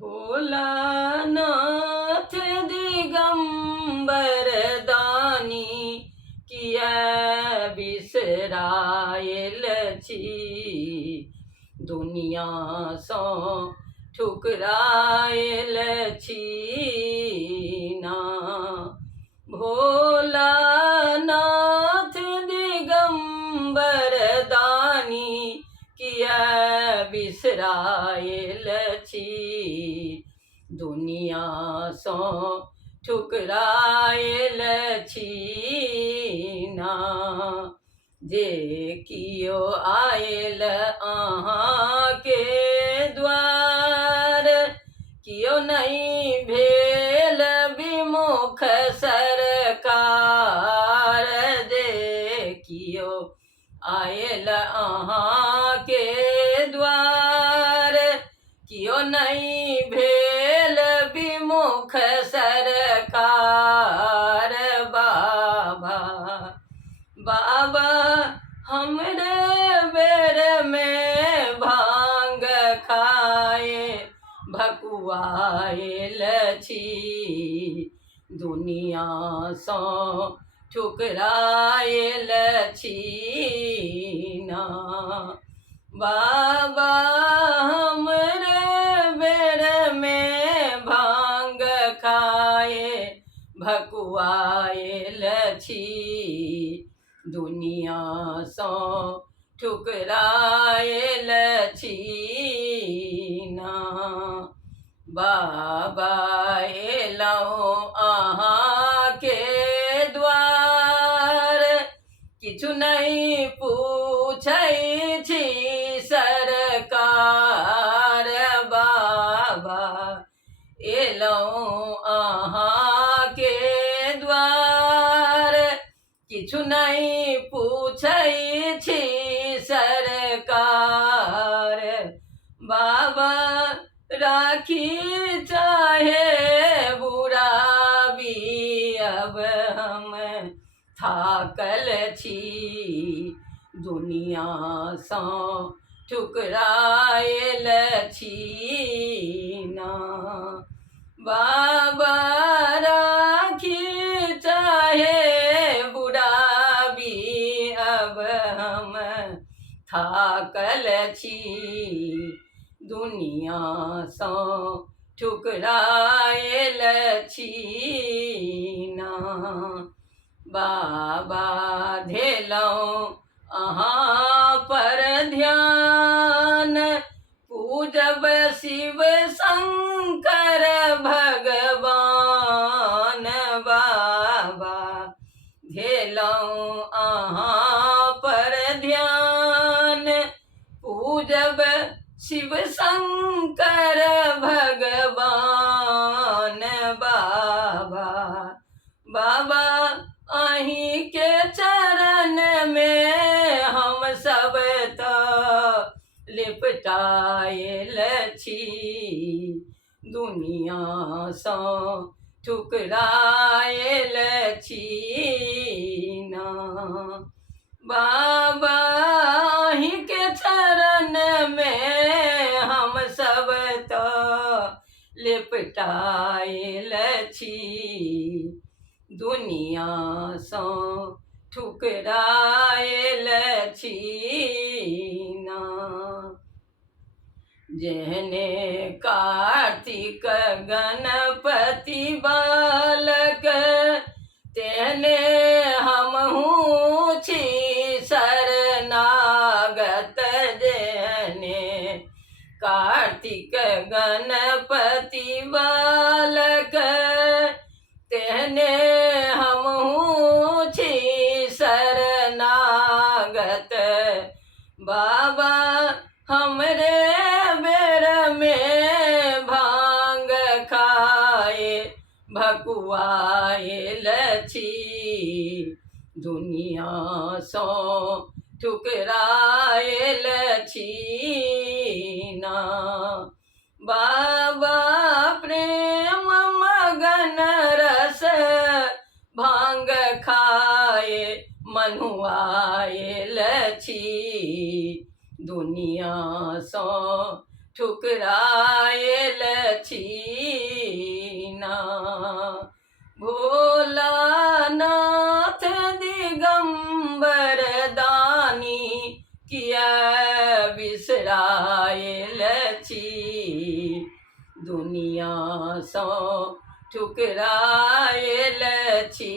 भोलानाथ दिगंबर दानी किया बिसरायल छी दुनिया सो ठुकरायल छी ना। भोलानाथ दिगंबर दानी किया बिसरायल छी दुनिया सो ठुकरायल छी ना। जे कियो आयल अहाँ के द्वार कियो नहीं भेल विमुख सरकार। जे कियो आयल अहाँ के द्वार कियो नहीं भेल विमुख सरकार। बाबा बाबा हमरे बेर में भांग खाए भकुआयल छी दुनिया सो ठुकरायल छी ना। बाबा हमरे बेर में भांग खाए भकुआयल छी दुनिया सो ठुकरायल छी ना। बाबा एलौं अहाँ के द्वार किछु नहीं पूछै छी सरकार। बाबा एलौं अहाँ के द्वार किछु नहीं पूछै छी सरकार। बाबा राखी चाहे बुराबी अब हम थाकल छी दुनिया सो ठुकरायल छी ना। बाबा राखी चाहे बुराबी अब हम थाकल छी दुनिया सो ठुकरायल छी ना। बाबा धेलौं अहाँ पर ध्यान पूजब शिव शंकर भगवान। बाबा धेलौं अहाँ पर ध्यान पूजब शिव शंकर भगवान। बाबा बाबा अहीं के चरण में हम सब तो लिपटायल छी दुनिया सो ठुकरायल छी ना। बाबा अहीं के चरण में हम सब तो लिपटायल छी दुनिया सो ठुकरायल छी ना। जेहने कार्तिक गणपति बालक तेहने हमहूँ छी शरणागत। जेहने कार्तिक गणपति बालक तेहने हमहूँ छी शरणागत। बाबा हमरे बेर में भांग खाए भकुआयल छी दुनिया सो ठुकरायल छी ना। बाबा प्रेम मगन रस भांग खाए मनुआयल छी दुनिया सो ठुकरायल छीना भोलानाथ दिगंबर दानी किया बिसरायल छी दुनिया सो ठुकरायल छी